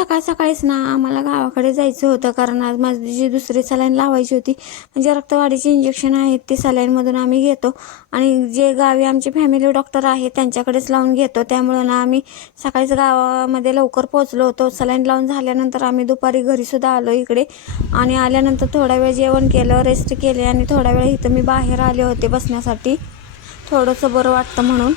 सकाळ सकाळीच ना आम्हाला गावाकडे जायचं होतं, कारण आज माझी जी दुसरी सलाईन लावायची होती, म्हणजे रक्तवाढीची इंजेक्शन आहेत ती सलाईनमधून आम्ही घेतो आणि जे गावी आमचे फॅमिली डॉक्टर आहेत त्यांच्याकडेच लावून घेतो. त्यामुळं ना आम्ही सकाळीच गावामध्ये लवकर पोहोचलो होतो. सलाईन लावून झाल्यानंतर आम्ही दुपारी घरीसुद्धा आलो इकडे आणि आल्यानंतर थोडा वेळ जेवण केलं, रेस्ट केले आणि थोडा वेळ इथं मी बाहेर आले होते बसण्यासाठी, थोडंसं बरं वाटतं म्हणून.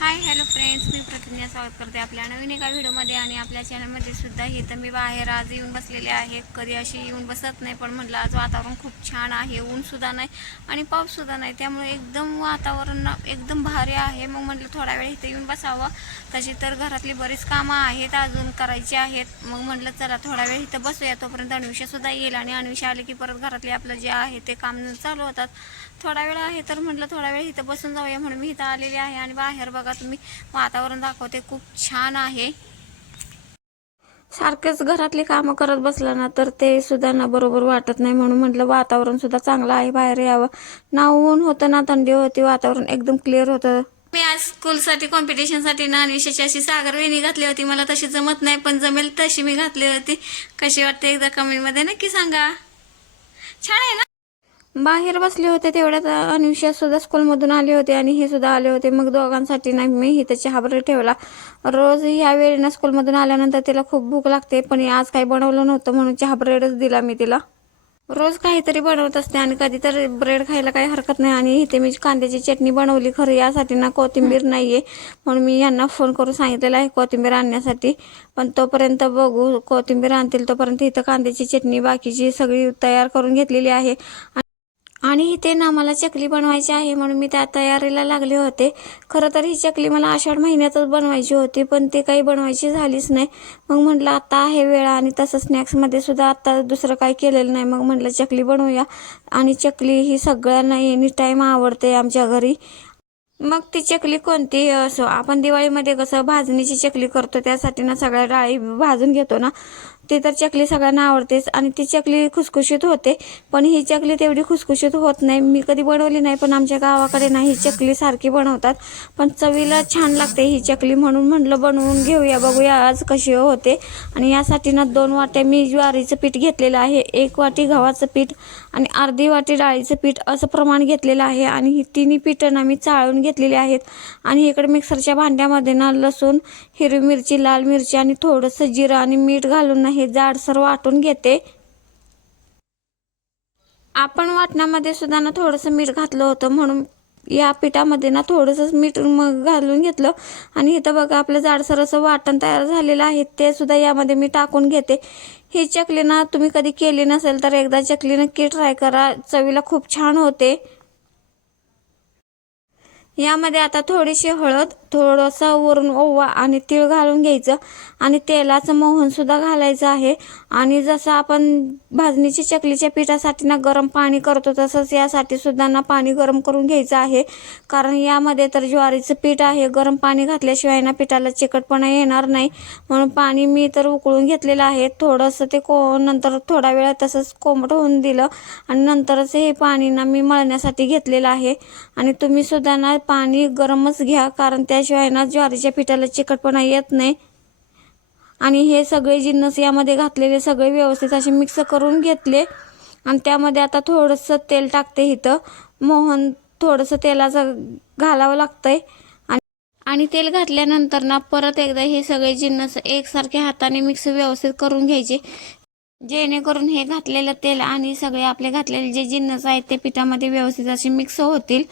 हाय हॅलो फ्रेंड्स, मी प्रतिज्ञा स्वागत करते आपल्या नवीन एका व्हिडिओमध्ये आणि आपल्या चॅनलमध्ये सुद्धा. हे तर मी बाहेर आज येऊन बसलेले आहे. कधी अशी येऊन बसत नाही, पण म्हटलं आज वातावरण खूप छान आहे, ऊनसुद्धा नाही आणि पाऊससुद्धा नाही, त्यामुळे एकदम वातावरण एकदम भारी आहे. मग म्हटलं थोडा वेळ इथे येऊन बसावं. तशी तर घरातली बरीच कामं आहेत अजून करायची आहेत. मग म्हटलं चला थोडा वेळ इथं बसूया, तोपर्यंत अन्विषासुद्धा येईल आणि अन्विषा आले की परत घरातले आपलं जे आहे ते काम चालू होतात. थोडा वेळ आहे तर म्हटलं थोडा वेळ इथं बसून जाऊया म्हणून मी इथं आलेली आहे. आणि बाहेर बघा तुम्ही वातावरण दाखवते, खूप छान आहे. सारखेच घरातली कामं करत बसलं ना तर ते सुद्धा ना बरोबर वाटत नाही, म्हणून म्हटलं वातावरण सुद्धा चांगलं आहे, बाहेर यावं. ना ऊन होतं ना थंडी होती, वातावरण एकदम क्लिअर होतं. मी आज स्कूलसाठी कॉम्पिटिशनसाठी ना अन्विषाची अशी सागर वेणी घातली होती. मला तशी जमत नाही, पण जमेल तशी मी घातली होती. कशी वाटते एकदा कमेंटमध्ये नक्की सांगा. छान आहे ना. बाहेर बसले होते तेवढ्यात अन्विषा सुद्धा स्कूलमधून आले होते आणि हे सुद्धा आले होते. मग दोघांसाठी ना मी इथं चहा ब्रेड ठेवला. रोज ह्या वेळेला स्कूलमधून आल्यानंतर तिला खूप भूक लागते, पण आज काही बनवलं नव्हतं म्हणून चहा ब्रेडच दिला मी तिला. रोज काहीतरी बनवत असते आणि कधी तर ब्रेड खायला काही हरकत नाही. आणि इथे मी कांद्याची चटणी बनवली. खरं यासाठी ना कोथिंबीर नाहीये, म्हणून मी यांना फोन करून सांगितलेलं आहे कोथिंबीर आणण्यासाठी. पण तोपर्यंत बघू, कोथिंबीर आणतील तोपर्यंत इथं कांद्याची चटणी बाकीची सगळी तयार करून घेतलेली आहे. आणि इथे ना मला चकली बनवायची आहे म्हणून मी त्या तयारीला लागले होते. खरं तर ही चकली मला आषाढ महिन्यातच बनवायची होती, पण ते काही बनवायची झालीच नाही. मग म्हटलं आता आहे वेळ आणि तसं स्नॅक्समध्ये सुद्धा आता दुसरं काही केलेलं नाही. मग म्हटलं चकली बनवूया. आणि चकली ही सगळ्यांना एनी टाईम आवडते आमच्या घरी. मग ती चकली कोणती असो, आपण दिवाळीमध्ये कसं भाजणीची चकली करतो त्यासाठी ना सगळ्या डाळी भाजून घेतो ना, ती तर चकली सगळ्यांना आवडतेच आणि ती चकली खुसखुशीत होते. पण ही चकली तेवढी खुसखुशीत होत नाही. मी कधी बनवली नाही, पण आमच्या गावाकडे ना ही चकली सारखी बनवतात, पण चवीला छान लागते ही चकली, म्हणून म्हटलं बनवून घेऊया, बघूया आज कशी होते. आणि यासाठी ना 2 वाट्या मी ज्वारीचं पीठ घेतलेलं आहे, 1 वाटी गव्हाचं पीठ आणि अर्धी वाटी डाळीचं पीठ असं प्रमाण घेतलेलं आहे. आणि ही तिन्ही पीठं ना मी चाळून घेतलेली आहेत. आणि इकडे मिक्सरच्या भांड्यामध्ये ना लसूण, हिरवी मिरची, लाल मिरची आणि थोडंसं जिरं आणि मीठ घालून ना हे जाडसर वाटून घेते. आपण वाटणामध्ये सुद्धा ना थोडंसं मीठ घातलं होतं, म्हणून या पिठामध्ये ना थोडंसं मीठ मग घालून घेतलं. आणि इथं बघा आपलं जाडसर असं वाटण तयार झालेलं आहे, ते सुद्धा यामध्ये मी टाकून घेते. ही चकली ना तुम्ही कधी केली नसेल तर एकदा चकली नक्की ट्राय करा, चवीला खूप छान होते. यामध्ये आता थोडीशी हळद, थोडंसं वरून ओवा आणि तीळ घालून घ्यायचं आणि तेलाचं मोहन सुद्धा घालायचं आहे. आणि जसं आपण भाजणीची चकलीच्या पिठासाठी ना गरम पाणी करतो, तसंच यासाठी सुद्धा ना पाणी गरम करून घ्यायचं आहे. कारण यामध्ये तर ज्वारीचं पीठ आहे, गरम पाणी घातल्याशिवाय ना पिठाला चिकटपणा येणार नाही, म्हणून पाणी मी तर उकळून घेतलेलं आहे. थोडंसं ते नंतर थोडा वेळ तसंच कोमट होऊन दिलं आणि नंतरच हे पाणी ना मी मळण्यासाठी घेतलेलं आहे. आणि तुम्ही सुद्धा ना पाणी गरमच घ्या, कारण त्याशिवाय ना ज्वारीच्या पिठाला चिकटपणा येत नाही. आणि हे सगळे जिन्नस यामध्ये घातलेले सगळे व्यवस्थित असे मिक्स करून घेतले. आणि त्यामध्ये आता थोडंसं तेल टाकते. इथं मोहन थोडंसं तेलाचं घालावं लागतंय. आणि तेल घातल्यानंतर ना परत एकदा हे सगळे जिन्नस एकसारखे हाताने मिक्स व्यवस्थित करून घ्यायचे, जेणेकरून हे घातलेलं तेल आणि सगळे आपले घातलेले जे जिन्नस आहेत ते पिठामध्ये व्यवस्थित असे मिक्स होतील.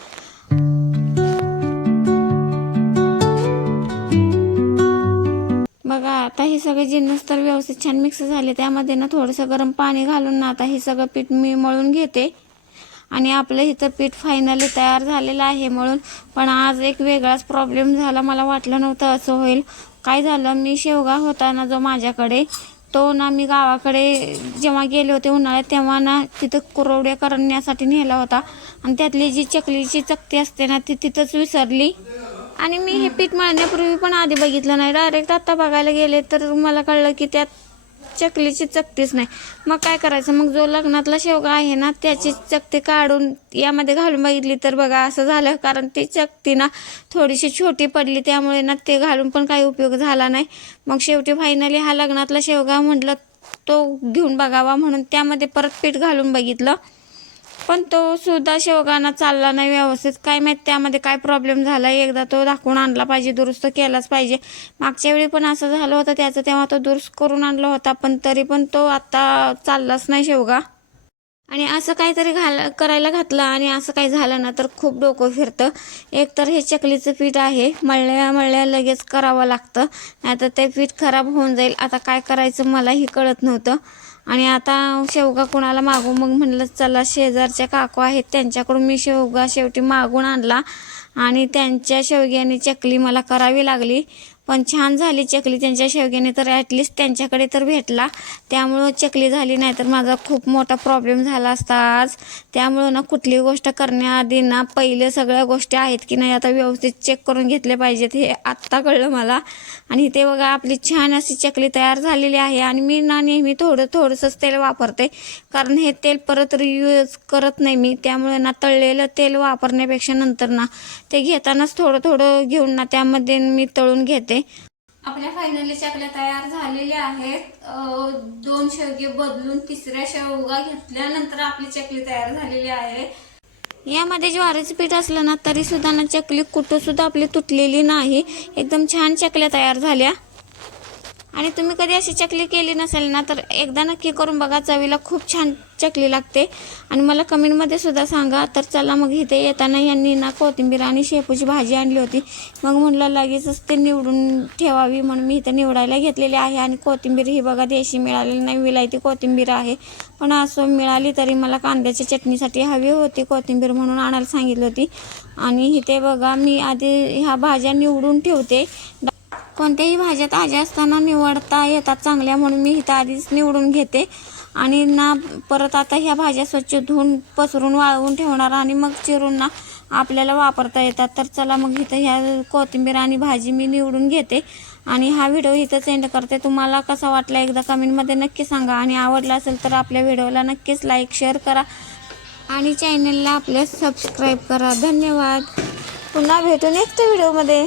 बघा आता हे सगळे जिन्नस तर व्यवस्थित छान मिक्स झाले. त्यामध्ये ना थोडंसं गरम पाणी घालून ना आता हे सगळं पीठ मी मळून घेते. आणि आपलं इथं पीठ फायनली तयार झालेलं आहे मळून. पण आज एक वेगळाच प्रॉब्लेम झाला, मला वाटलं नव्हतं असं होईल. काय झालं, मी शेवगा होता ना जो माझ्याकडे, तो ना मी गावाकडे जेव्हा गेले होते उन्हाळ्यात तेव्हा ना तिथं कुरवड्या करण्यासाठी नेला होता आणि त्यातली जी चकलीची चकती असते ना ती तिथंच विसरली. आणि मी हे पीठ मळण्यापूर्वी पण आधी बघितलं नाही, डायरेक्ट आता बघायला गेले तर मला कळलं की त्यात चकलीची चकतीच नाही. मग काय करायचं, मग जो लग्नातला शेवगा आहे ना त्याची चकती काढून यामध्ये घालून बघितली तर बघा असं झालं, कारण ती चकती ना थोडीशी छोटी पडली, त्यामुळे ना ते घालून पण काही उपयोग झाला नाही. मग शेवटी फायनली हा लग्नातला शेवगा म्हटलं तो घेऊन बघावा म्हणून त्यामध्ये परत पीठ घालून बघितलं, पण तो सुद्धा शेवगाना चालला नाही व्यवस्थित. काय माहीत त्यामध्ये काय प्रॉब्लेम झाला, एकदा तो दाखवून आणला पाहिजे, दुरुस्त केलाच पाहिजे. मागच्या वेळी पण असं झालं होतं त्याचं, तेव्हा तो दुरुस्त करून आणला होता, पण तरी पण तो आता चाललाच नाही शेवगा. आणि असं काहीतरी करायला घातलं आणि असं काही झालं ना तर खूप डोकं फिरतं. एक तर हे चकलीचं पीठ आहे, मळल्या लगेच करावं लागतं, नाहीतर ते पीठ खराब होऊन जाईल. आता काय करायचं मलाही कळत नव्हतं. आणि आता शेवगा कोणाला मागू, मग म्हणलं चला शेजारच्या काकू आहेत त्यांच्याकडून मी शेवगा शेवटी मागून आणला आणि त्यांच्या शेवग्याने चकली मला करावी लागली. पण छान झाली चकली त्यांच्या शेवग्याने, तर ॲटलिस्ट त्यांच्याकडे तर भेटला, त्यामुळं चकली झाली. नाही तर माझा खूप मोठा प्रॉब्लेम झाला असता आज. त्यामुळं ना कुठलीही गोष्ट करण्याआधी ना पहिले सगळ्या गोष्टी आहेत की नाही आता व्यवस्थित चेक करून घेतले पाहिजेत, हे आत्ता कळलं मला. आणि ते बघा आपली छान अशी चकली तयार झालेली आहे. आणि मी ना नेहमी थोडंसंच तेल वापरते, कारण हे तेल परत रियूज करत नाही मी. त्यामुळे ना तळलेलं तेल वापरण्यापेक्षा नंतर ना ते घेतानाच थोडं घेऊन ना त्यामध्ये मी तळून घेते. आपल्या फायनली चकल्या तयार झालेल्या आहेत. 2 शेवगे बदलून तिसऱ्या शेवगा घेतल्यानंतर आपली चकली तयार झालेली आहे. यामध्ये ज्वारीचं पीठ असलं ना तरी सुद्धा ना चकली कुठं सुद्धा आपली तुटलेली नाही, एकदम छान चकल्या तयार झाल्या. आणि तुम्ही कधी अशी चकली केली नसेल ना तर एकदा नक्की करून बघा, चवीला खूप छान चकली लागते. आणि मला कमेंटमध्ये सुद्धा सांगा. तर चला मग इथे येताना यांनी ना कोथिंबीर आणि शेपूची भाजी आणली होती, मग म्हणलं लगेचच ते निवडून ठेवावी म्हणून मी इथे निवडायला घेतलेली आहे. आणि कोथिंबीर ही बघा देशी मिळालेली नाही, विलायती कोथिंबीर आहे, पण असं मिळाली तरी मला कांद्याच्या चटणीसाठी हवी होती कोथिंबीर म्हणून आणायला सांगितली होती. आणि इथे बघा मी आधी ह्या भाज्या निवडून ठेवते. कोणत्याही भाज्या ताज्या असताना निवडता येतात चांगल्या, म्हणून मी इथं आधीच निवडून घेते. आणि ना परत आता ह्या भाज्या स्वच्छ धुवून पसरून वाळवून ठेवणार आणि मग चिरून ना आपल्याला वापरता येतात. तर चला मग इथं ह्या कोथिंबीर आणि भाजी मी निवडून घेते आणि हा व्हिडिओ इथंच एंड करते. तुम्हाला कसा वाटला एकदा कमेंटमध्ये नक्की सांगा. आणि आवडला असेल तर आपल्या व्हिडिओला नक्कीच लाईक शेअर करा आणि चॅनलला आपल्या सबस्क्राईब करा. धन्यवाद. पुन्हा भेटू नेक्स्ट व्हिडिओमध्ये.